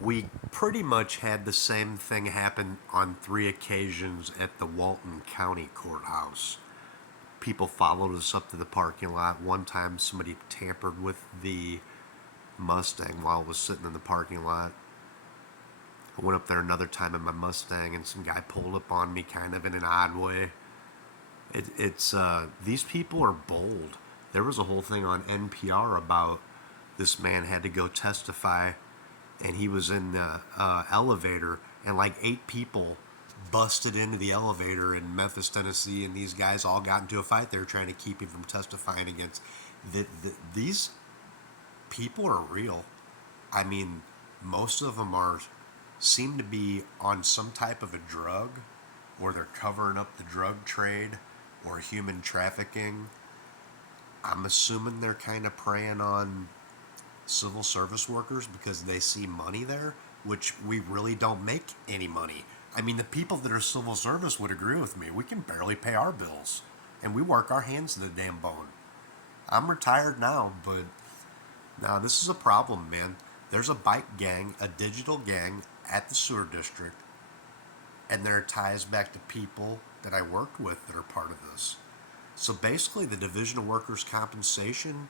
We pretty much had the same thing happen on 3 occasions at the Walton County Courthouse. People followed us up to the parking lot. One time, somebody tampered with the Mustang while it was sitting in the parking lot. I went up there another time in my Mustang, and some guy pulled up on me kind of in an odd way. It's these people are bold. There was a whole thing on NPR about this man had to go testify, and he was in the elevator, and like 8 people busted into the elevator in Memphis, Tennessee, and these guys all got into a fight. They were trying to keep him from testifying against. These people are real. I mean, most of them are seem to be on some type of a drug, or they're covering up the drug trade or human trafficking. I'm assuming they're kind of preying on civil service workers because they see money there, which we really don't make any money. I mean, the people that are civil service would agree with me. We can barely pay our bills, and we work our hands to the damn bone. I'm retired now, but now this is a problem, man. There's a bike gang, a digital gang at the sewer district, and there are ties back to people that I worked with that are part of this. So basically, the Division of Workers' Compensation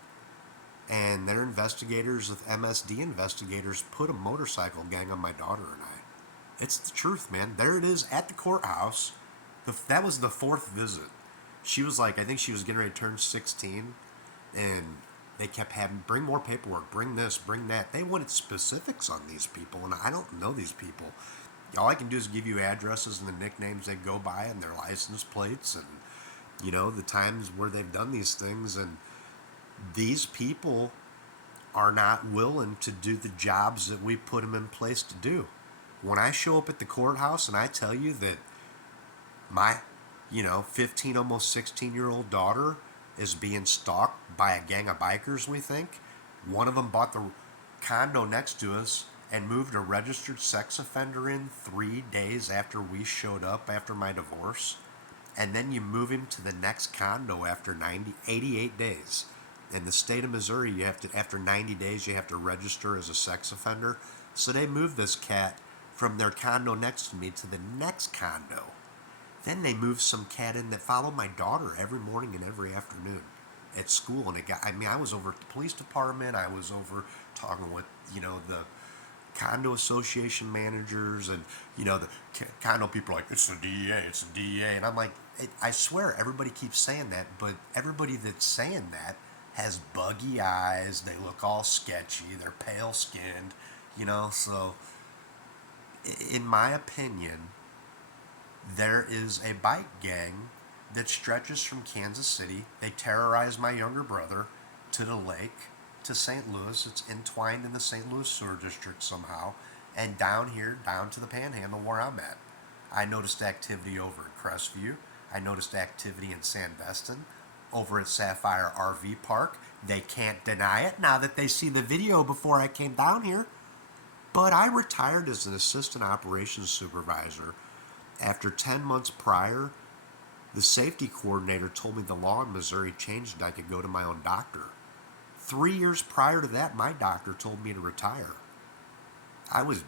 and their investigators with MSD investigators put a motorcycle gang on my daughter and I. It's the truth, man. There it is at the courthouse. That was the 4th visit. She was like, I think she was getting ready to turn 16, and they kept having, bring more paperwork, bring this, bring that. They wanted specifics on these people, and I don't know these people. All I can do is give you addresses and the nicknames they go by and their license plates and, the times where they've done these things. And these people are not willing to do the jobs that we put them in place to do. When I show up at the courthouse and I tell you that my, 15, almost 16-year-old daughter is being stalked by a gang of bikers, we think. One of them bought the condo next to us and moved a registered sex offender in 3 days after we showed up after my divorce. And then you move him to the next condo after 88 days. In the state of Missouri, you have to, after 90 days, you have to register as a sex offender. So they moved this cat from their condo next to me to the next condo. Then they moved some cat in that followed my daughter every morning and every afternoon at school. And I was over at the police department. I was over talking with, the condo association managers, and, the condo people are like, it's the DEA, it's the DEA. And I'm like, I swear everybody keeps saying that, but everybody that's saying that has buggy eyes. They look all sketchy. They're pale skinned, so in my opinion, there is a bike gang that stretches from Kansas City. They terrorize my younger brother to the lake, to St. Louis. It's entwined in the St. Louis sewer district somehow, and down here, down to the Panhandle where I'm at. I noticed activity over at Crestview. I noticed activity in Sandestin, over at Sapphire RV Park. They can't deny it now that they see the video before I came down here. But I retired as an assistant operations supervisor. After 10 months prior, the safety coordinator told me the law in Missouri changed and I could go to my own doctor. 3 years prior to that, my doctor told me to retire. I was,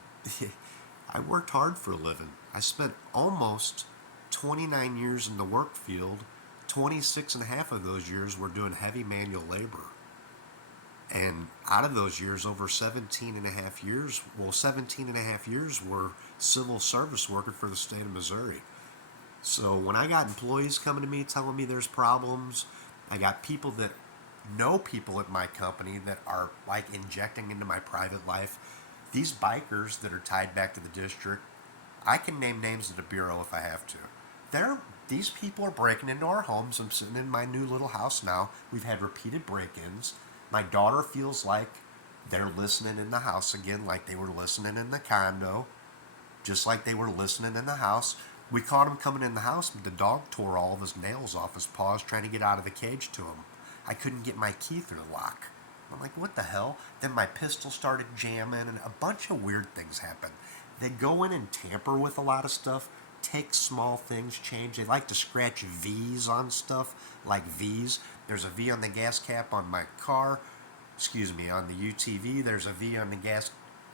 I worked hard for a living. I spent almost 29 years in the work field. 26 and a half of those years were doing heavy manual labor. And out of those years, over 17 and a half years, 17 and a half years were civil service working for the state of Missouri. So when I got employees coming to me telling me there's problems, I got people that know people at my company that are like injecting into my private life. These bikers that are tied back to the district, I can name names of the bureau if I have to. These people are breaking into our homes. I'm sitting in my new little house now. We've had repeated break-ins. My daughter feels like they're listening in the house again, like they were listening in the condo, just like they were listening in the house. We caught him coming in the house, but the dog tore all of his nails off his paws trying to get out of the cage to him. I couldn't get my key through the lock. I'm like, what the hell? Then my pistol started jamming, and a bunch of weird things happened. They go in and tamper with a lot of stuff, take small things, change. They like to scratch V's on stuff, like V's. There's a V on the gas cap on my car. On the UTV. There's a V on the gas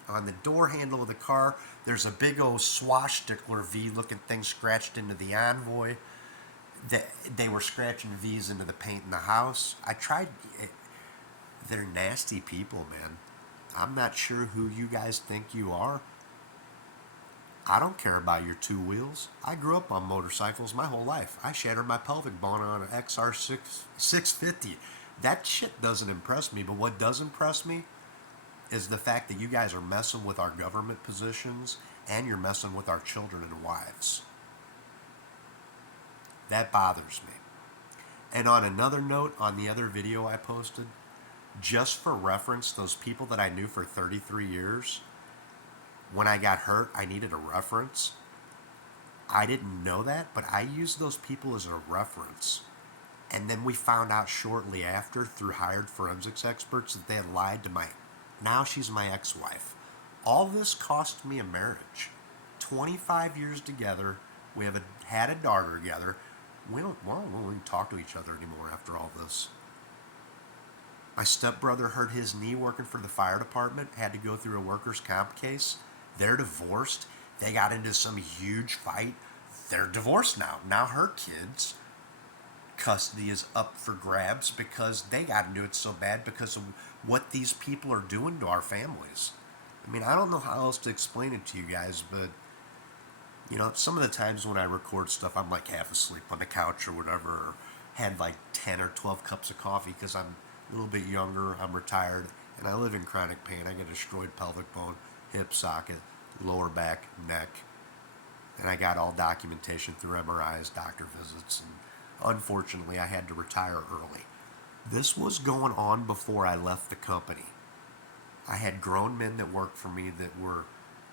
on the door handle of the car, there's a big old swashbuckler V looking thing scratched into the Envoy. They were scratching V's into the paint in the house. I tried. They're nasty people, man. I'm not sure who you guys think you are. I don't care about your two wheels. I grew up on motorcycles my whole life. I shattered my pelvic bone on an XR650. That shit doesn't impress me, but what does impress me is the fact that you guys are messing with our government positions and you're messing with our children and wives. That bothers me. And on another note, on the other video I posted, just for reference, those people that I knew for 33 years, when I got hurt, I needed a reference. I didn't know that, but I used those people as a reference. And then we found out shortly after, through hired forensics experts, that they had lied to now she's my ex-wife. All this cost me a marriage. 25 years together. We had a daughter together. We don't even talk to each other anymore after all this. My stepbrother hurt his knee working for the fire department, had to go through a workers' comp case. They're divorced. They got into some huge fight. They're divorced now. Now her kids' custody is up for grabs because they got into it so bad because of what these people are doing to our families. I mean, I don't know how else to explain it to you guys, but some of the times when I record stuff, I'm like half asleep on the couch or whatever, or had like 10 or 12 cups of coffee because I'm a little bit younger, I'm retired, and I live in chronic pain. I get destroyed pelvic bone, hip socket, lower back, neck, and I got all documentation through MRIs, doctor visits, and unfortunately I had to retire early. This was going on before I left the company. I had grown men that worked for me that were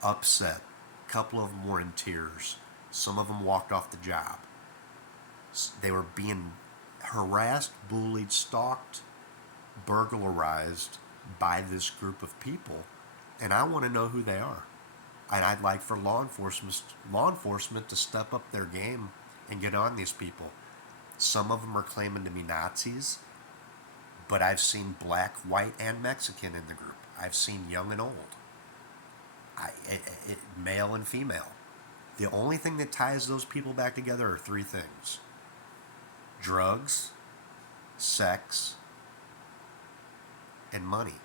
upset. A couple of them were in tears. Some of them walked off the job. They were being harassed, bullied, stalked, burglarized by this group of people, and I want to know who they are. And I'd like for law enforcement to step up their game and get on these people. Some of them are claiming to be Nazis, but I've seen black, white, and Mexican in the group. I've seen young and old, male and female. The only thing that ties those people back together are three things: drugs, sex, and money.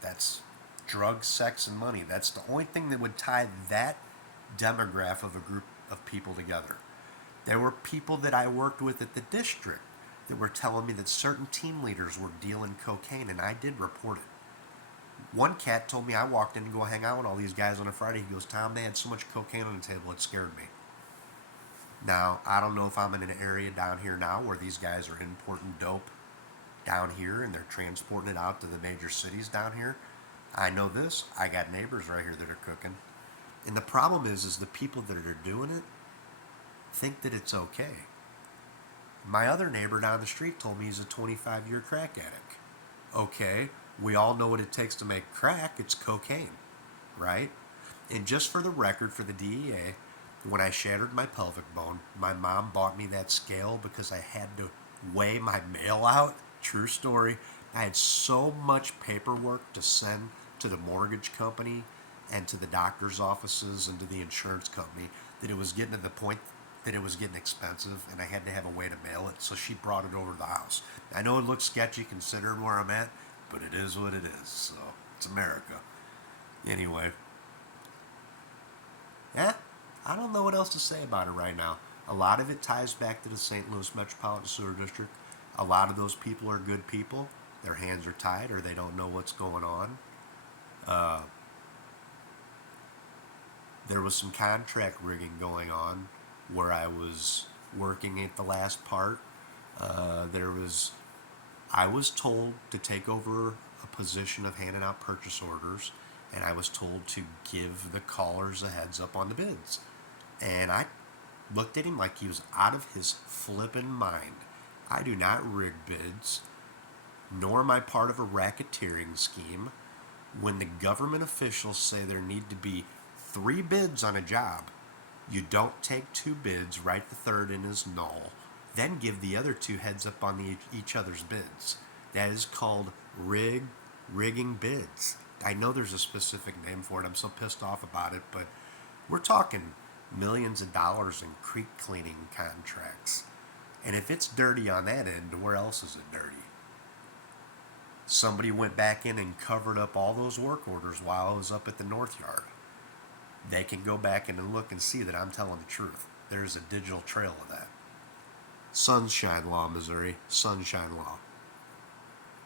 That's drugs, sex, and money. That's the only thing that would tie that demographic of a group of people together. There were people that I worked with at the district that were telling me that certain team leaders were dealing cocaine, and I did report it. One cat told me I walked in to go hang out with all these guys on a Friday. He goes, "Tom, they had so much cocaine on the table, it scared me." Now, I don't know if I'm in an area down here now where these guys are importing dope down here and they're transporting it out to the major cities down here. I know this. I got neighbors right here that are cooking. And the problem is the people that are doing it think that it's okay. My other neighbor down the street told me he's a 25-year crack addict. Okay, we all know what it takes to make crack. It's cocaine, right? And just for the record, for the DEA, when I shattered my pelvic bone, my mom bought me that scale because I had to weigh my mail out. True story. I had so much paperwork to send to the mortgage company and to the doctor's offices and to the insurance company that it was getting to the point that it was getting expensive and I had to have a way to mail it, so she brought it over to the house. I know it looks sketchy considering where I'm at, but it is what it is, so it's America. Anyway, yeah, I don't know what else to say about it right now. A lot of it ties back to the St. Louis Metropolitan Sewer District. A lot of those people are good people. Their hands are tied or they don't know what's going on. There was some contract rigging going on where I was working at the last part. I was told to take over a position of handing out purchase orders, and I was told to give the callers a heads up on the bids. And I looked at him like he was out of his flippin' mind. I do not rig bids, nor am I part of a racketeering scheme. When the government officials say there need to be 3 bids on a job, you don't take 2 bids, write the third in as null, then give the other 2 heads up on each other's bids. That is called rigging bids. I know there's a specific name for it. I'm so pissed off about it, but we're talking millions of dollars in creek cleaning contracts. And if it's dirty on that end, where else is it dirty? Somebody went back in and covered up all those work orders while I was up at the North Yard. They can go back in and look and see that I'm telling the truth. There's a digital trail of that. Sunshine Law, Missouri. Sunshine Law.